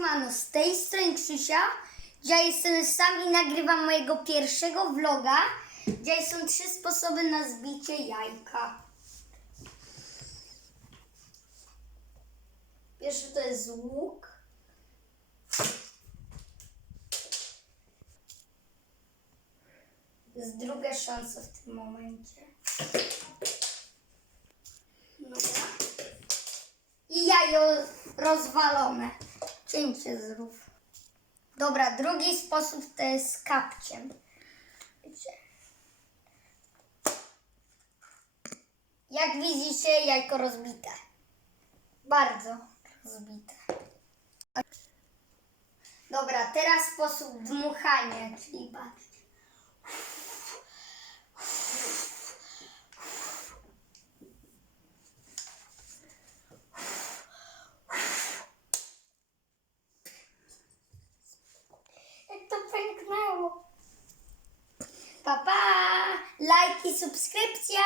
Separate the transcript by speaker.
Speaker 1: Mano, z tej strony Krzysia. Dzisiaj jestem sam i nagrywam mojego pierwszego vloga. Dzisiaj są trzy sposoby na zbicie jajka. Pierwszy to jest łuk. Jest druga szansa w tym momencie. Dobra. I jajo rozwalone. Cięcie zrób. Dobra, drugi sposób to jest kapciem. Wiecie. Jak widzicie, jajko rozbite. Bardzo rozbite. Dobra, teraz sposób dmuchania, czyli patrzcie. Jak to subskrypcja!